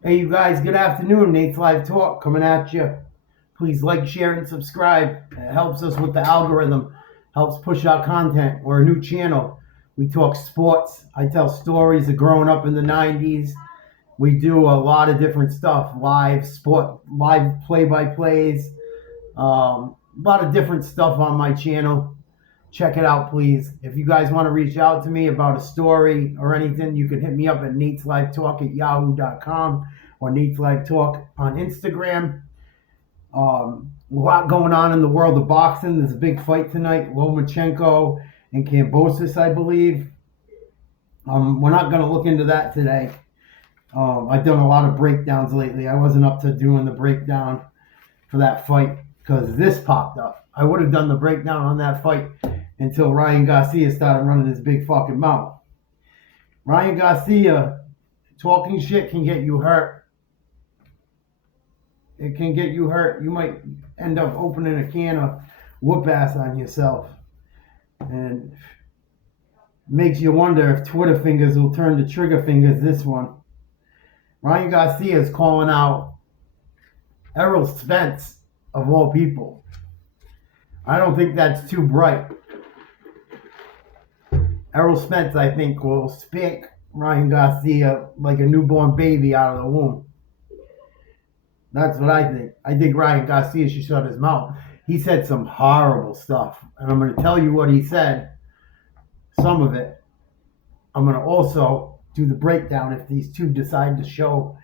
Hey, you guys, good afternoon. Nate's Live Talk coming at you. Please like, share, and subscribe. It helps us with the algorithm, helps push out content. We're a new channel. We talk sports. I tell stories of growing up in the 90s. We do a lot of different stuff live sport, live play by plays, a lot of different stuff on my channel. Check it out, please. If you guys want to reach out to me about a story or anything, you can hit me up at Nate's Live Talk at yahoo.com or Nate's Live Talk on Instagram. A lot going on in the world of boxing. There's a big fight tonight. Lomachenko and Kambosos, I believe. We're not going to look into that today. I've done a lot of breakdowns lately. I wasn't up to doing the breakdown for that fight because this popped up. I would have done the breakdown on that fight until Ryan Garcia started running his big fucking mouth. Ryan Garcia talking shit can get you hurt. It can get you hurt. You might end up opening a can of whoop ass on yourself. And makes you wonder if Twitter fingers will turn to trigger fingers this one. Ryan Garcia is calling out Errol Spence, of all people. I don't think that's too bright. Errol Spence, I think, will spank Ryan Garcia like a newborn baby out of the womb. That's what I think. I think Ryan Garcia should shut his mouth. He said some horrible stuff, and I'm going to tell you what he said, some of it. I'm going to also do the breakdown if these two decide to show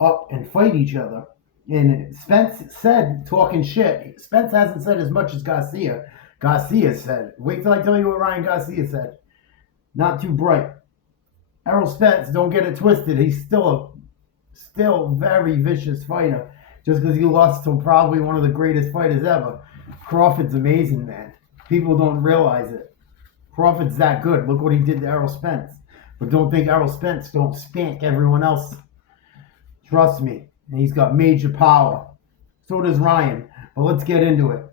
up and fight each other. And Spence said, talking shit. Spence hasn't said as much as Garcia. Garcia said. Wait till I tell you what Ryan Garcia said. Not too bright. Errol Spence, don't get it twisted. He's still very vicious fighter. Just because he lost to probably one of the greatest fighters ever. Crawford's amazing, man. People don't realize it. Crawford's that good. Look what he did to Errol Spence. But don't think Errol Spence don't spank everyone else. Trust me. And he's got major power. So does Ryan. But let's get into it.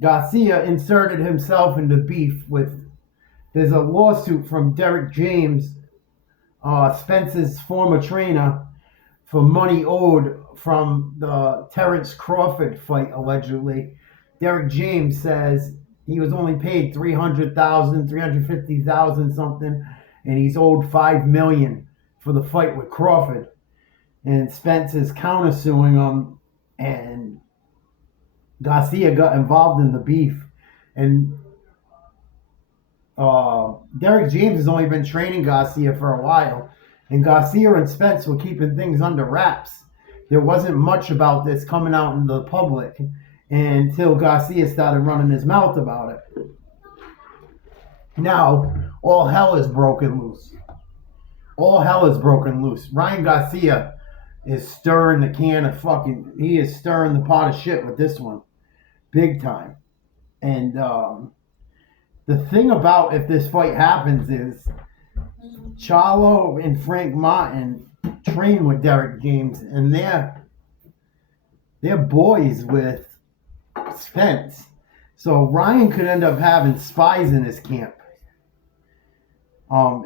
Garcia inserted himself into beef with... There's a lawsuit from Derek James, Spence's former trainer, for money owed from the Terrence Crawford fight, allegedly. Derek James says he was only paid $300,000, $350,000 something, and he's owed $5 million for the fight with Crawford. And Spence is countersuing him, and Garcia got involved in the beef. And Derek James has only been training Garcia for a while, and Garcia and Spence were keeping things under wraps. There wasn't much about this coming out in the public until Garcia started running his mouth about it. Now, all hell is broken loose. All hell is broken loose. Ryan Garcia is stirring the can of fucking... He is stirring the pot of shit with this one. Big time. And the thing about if this fight happens is Charlo and Frank Martin train with Derek James, and they're boys with Spence. So Ryan could end up having spies in his camp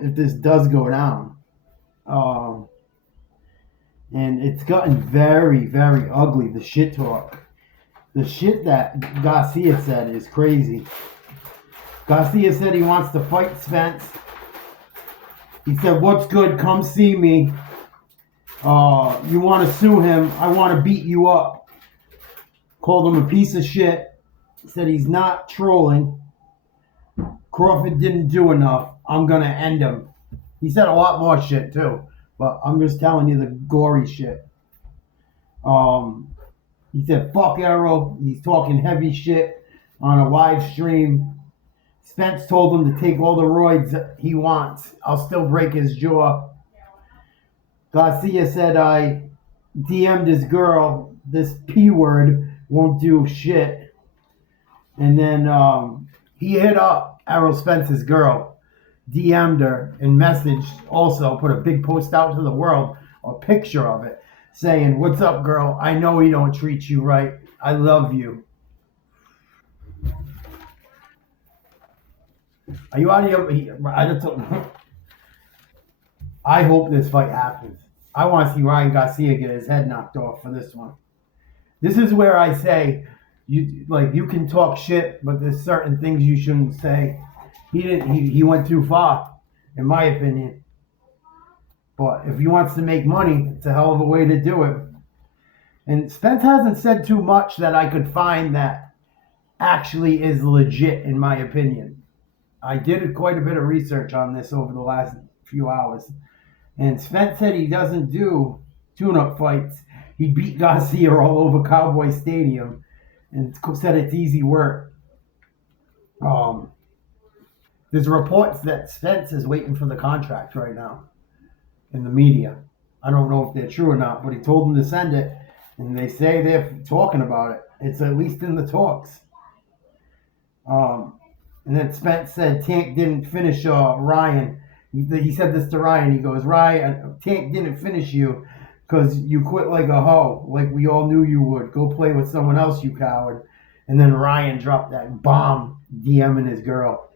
if this does go down. And it's gotten very, very ugly, the shit talk. The shit that Garcia said is crazy. Garcia said he wants to fight Spence. He said, "What's good? Come see me. You want to sue him? I want to beat you up." Called him a piece of shit. Said he's not trolling. Crawford didn't do enough. I'm going to end him. He said a lot more shit too, but I'm just telling you the gory shit. He said, "Fuck Errol." He's talking heavy shit on a live stream. Spence told him to take all the roids he wants. I'll still break his jaw. Garcia said, "I DM'd his girl. This P word won't do shit." And then he hit up Errol Spence's girl, DM'd her, and messaged, also put a big post out to the world, a picture of it, saying, "What's up, girl? I know he don't treat you right. I love you." Are you out of your... I hope this fight happens. I want to see Ryan Garcia get his head knocked off for this one. This is where I say, you can talk shit, but there's certain things you shouldn't say. He didn't. He went too far, in my opinion. But if he wants to make money, it's a hell of a way to do it. And Spence hasn't said too much that I could find that actually is legit, in my opinion. I did quite a bit of research on this over the last few hours. And Spence said he doesn't do tune-up fights. He beat Garcia all over Cowboy Stadium and said it's easy work. There's reports that Spence is waiting for the contract right now in the media. I don't know if they're true or not, but he told them to send it, and they say they're talking about it. It's at least in the talks. And then Spence said Tank didn't finish Ryan. He said this to Ryan. He goes, Ryan, Tank didn't finish you because you quit like a hoe, like we all knew you would. Go play with someone else, you coward. And then Ryan dropped that bomb DMing his girl.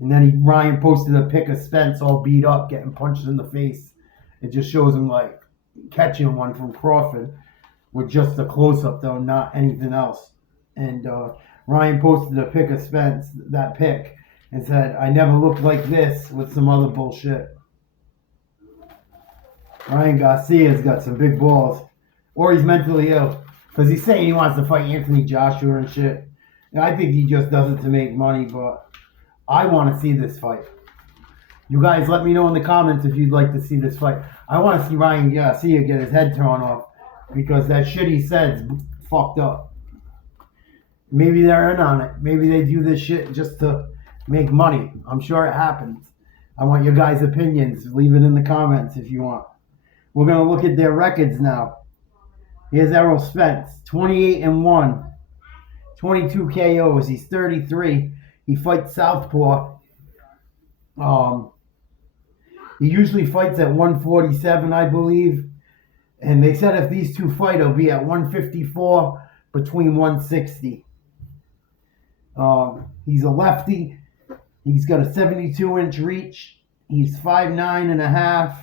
And then Ryan posted a pic of Spence all beat up, getting punched in the face. It just shows him like catching one from Crawford with just a close-up, though, not anything else. And Ryan posted a pic of Spence, that pic, and said, I never looked like this, with some other bullshit. Ryan Garcia's got some big balls. Or he's mentally ill. Because he's saying he wants to fight Anthony Joshua and shit. And I think he just does it to make money, but I want to see this fight. You guys let me know in the comments if you'd like to see this fight. I want to see Ryan Garcia get his head torn off. Because that shit he said's fucked up. Maybe they're in on it. Maybe they do this shit just to make money. I'm sure it happens. I want your guys' opinions. Leave it in the comments if you want. We're going to look at their records now. Here's Errol Spence, 28-1, 22 KOs. He's 33. He fights southpaw. He usually fights at 147, I believe. And they said if these two fight, he'll be at 154 between 160. He's a lefty. He's got a 72-inch reach. He's 5'9.5".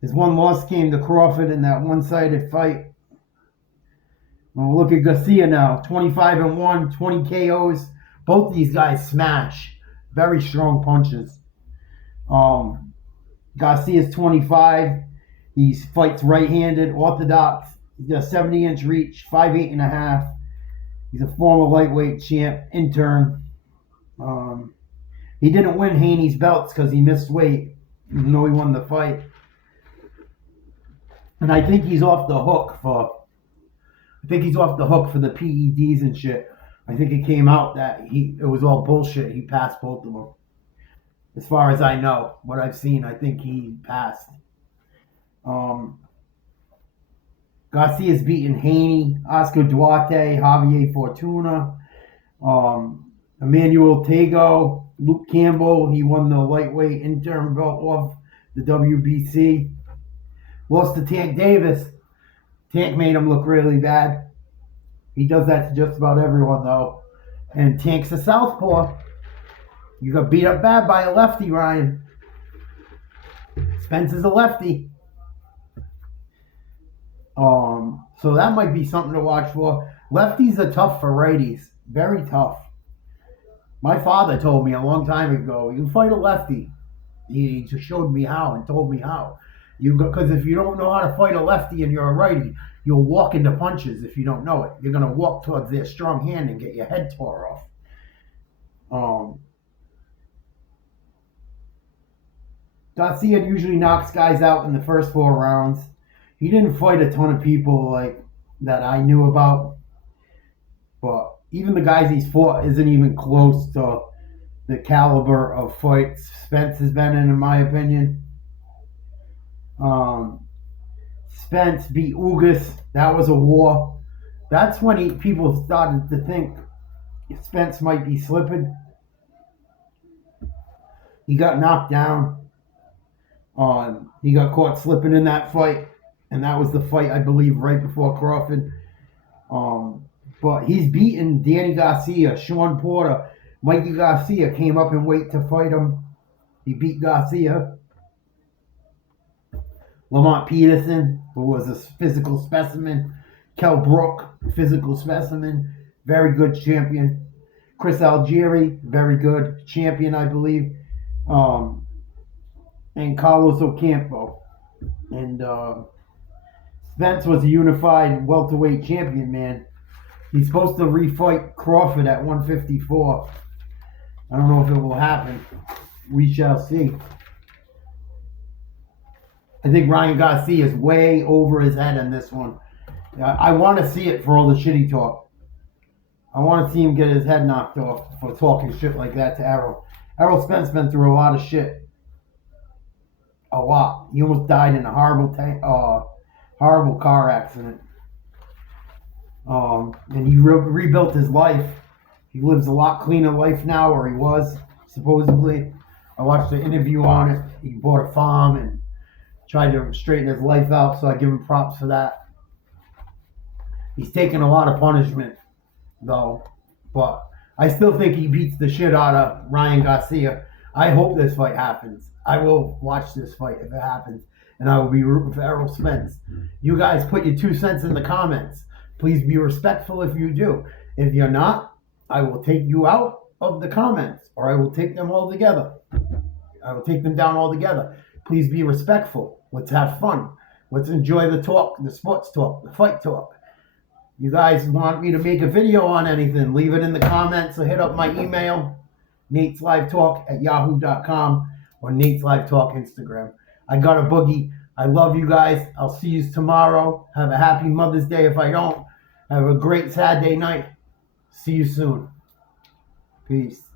His one loss came to Crawford in that one-sided fight. We'll look at Garcia now. 25-1, 20 KOs. Both these guys smash. Very strong punches. Garcia's 25. He fights right-handed, orthodox. He's got a 70-inch reach, 5'8.5". He's a former lightweight champ, intern. He didn't win Haney's belts because he missed weight, even though he won the fight. And I think he's off the hook for the PEDs and shit. I think it came out that it was all bullshit. He passed both of them. As far as I know, what I've seen, I think he passed. Garcia's beaten Haney, Oscar Duarte, Javier Fortuna, Emmanuel Tego, Luke Campbell. He won the lightweight interim belt off the WBC. Lost to Tank Davis. Tank made him look really bad. He does that to just about everyone, though. And Tank's a southpaw. You got beat up bad by a lefty, Ryan. Spence is a lefty. So that might be something to watch for. Lefties are tough for righties. Very tough. My father told me a long time ago, you fight a lefty. He just showed me how and told me how. Because if you don't know how to fight a lefty and you're a righty, you'll walk into punches if you don't know it. You're going to walk towards their strong hand and get your head tore off. Garcia usually knocks guys out in the first 4 rounds. He didn't fight a ton of people like that I knew about. But even the guys he's fought isn't even close to the caliber of fights Spence has been in my opinion. Spence beat Ugas. That was a war. That's when people started to think Spence might be slipping. He got knocked down. He got caught slipping in that fight. And that was the fight, I believe, right before Crawford. But he's beaten Danny Garcia, Sean Porter. Mikey Garcia came up in weight to fight him. He beat Garcia. Lamont Peterson, who was a physical specimen. Kell Brook, physical specimen, very good champion. Chris Algieri, very good champion, I believe. And Carlos Ocampo. And Spence was a unified welterweight champion, man. He's supposed to refight Crawford at 154. I don't know if it will happen. We shall see. I think Ryan Garcia is way over his head in this one. I want to see it for all the shit he talk. I want to see him get his head knocked off for talking shit like that to Errol. Errol Spence been through a lot of shit. A lot. He almost died in a horrible car accident. And he rebuilt his life. He lives a lot cleaner life now, or he was, supposedly. I watched an interview on it. He bought a farm and tried to straighten his life out, so I give him props for that. He's taken a lot of punishment, though. But I still think he beats the shit out of Ryan Garcia. I hope this fight happens. I will watch this fight if it happens. And I will be rooting for Errol Spence. You guys put your 2 cents in the comments. Please be respectful if you do. If you're not, I will take you out of the comments, or I will take them all together. I will take them down altogether. Please be respectful. Let's have fun. Let's enjoy the talk, the sports talk, the fight talk. You guys want me to make a video on anything, leave it in the comments or hit up my email, nateslivetalk@yahoo.com or Nate's Live Talk Instagram. I got a boogie. I love you guys. I'll see you tomorrow. Have a happy Mother's Day if I don't. Have a great Saturday night. See you soon. Peace.